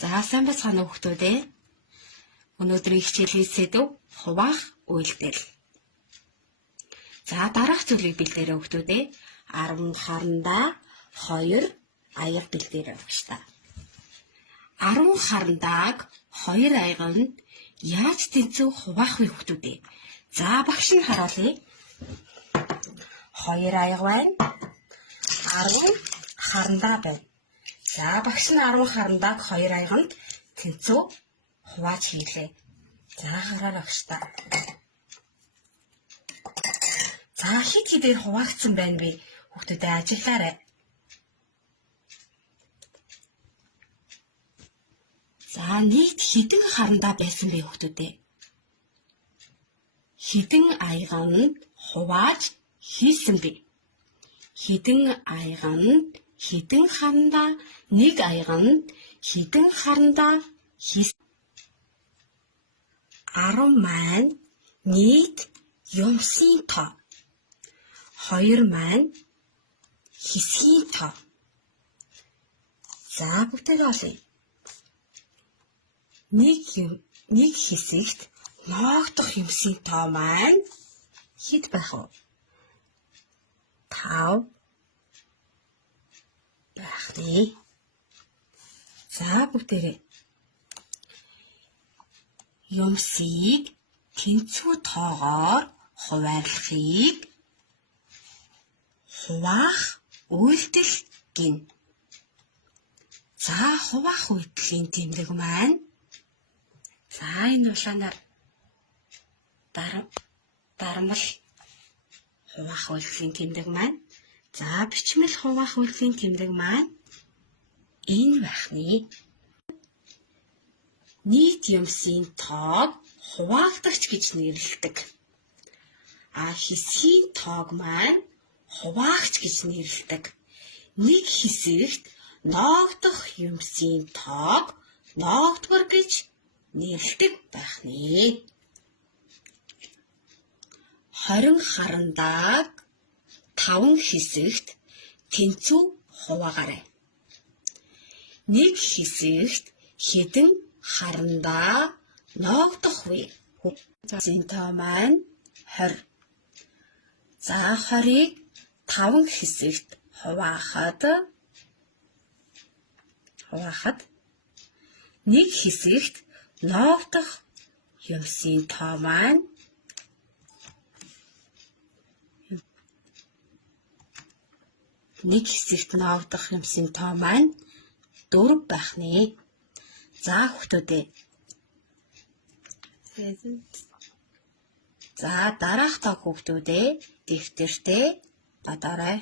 За сайн бацгаана уу хүүхдүүд ээ. Өнөөдрийн хичээлийн сэдэв хуваах үйлдэл. За дараах зүйлийг бэлдээрэй хүүхдүүд ээ. 10 харандаа 2 аяга бэлдээрэй багш та. 10 харандааг 2 аяганд яаж тэнцүү хуваах вэ хүүхдүүд ээ? За багш нь харуулъя. 2 аяга байна. 10 харандаа байна. За багш нь 10 харандааг 2 аяганд тэнцүү хувааж хийлээ. За хараарай багш та. За хэд хэдээр хуваагдсан байна бэ? Хүүхдүүдээ ажиллаарай. За нийт хэдэн харандаа байсан бэ хүүхдүүдээ? Хэдэн аяганд хувааж хийсэн бэ? Хэдэн аяганд хэдэн харандаа, нэг аяганд хэдэн харандаа хийсэн? 10 маань нийт юмсын тоо. 2 маань хэсгийн тоо. За бүгдээ олъё. Нэг хэсэгт ноогдох юмсын тоо маань хэд байх вэ? 5 байх нэ. За бүгдээрээ юмсыг тэнцүү тоогоор хуваарлахыг хуваах үйлдэл гэнэ. За хуваах үйлдэлийн тэмдэг маань за энэ улаанаар дарамал хуваах үйлдэлийн тэмдэг маань за бичмэл хуваах үйлдэлийн тэмдэг маань энэ байх нэ. Нийт юмсын тоог хуваагдагч гэж нэрлэдэг. Хэсгийн тоог маань хуваагч гэж нэрлэдэг. Нэг хэсэгт ноогдох юмсын тоог ноогдгор гэж нэрлэдэг байх нэ. 20 харандааг 5 хэсэгт тэнцүү хуваагаарай. Нэг хэсэгт хэдэн харандаа ноогдох вэ? Юмсын тоо маань 20. За 20-ыг 5 хэсэгт хуваахад нэг хэсэгт ноогдох юмсын тоо маань нэг хэсэгт ноогдох юмсын тоо маань 4 байх нэ. За хүүхдүүдээ. За дараах тоо хүүхдүүдээ дэвтэртээ бодоорой.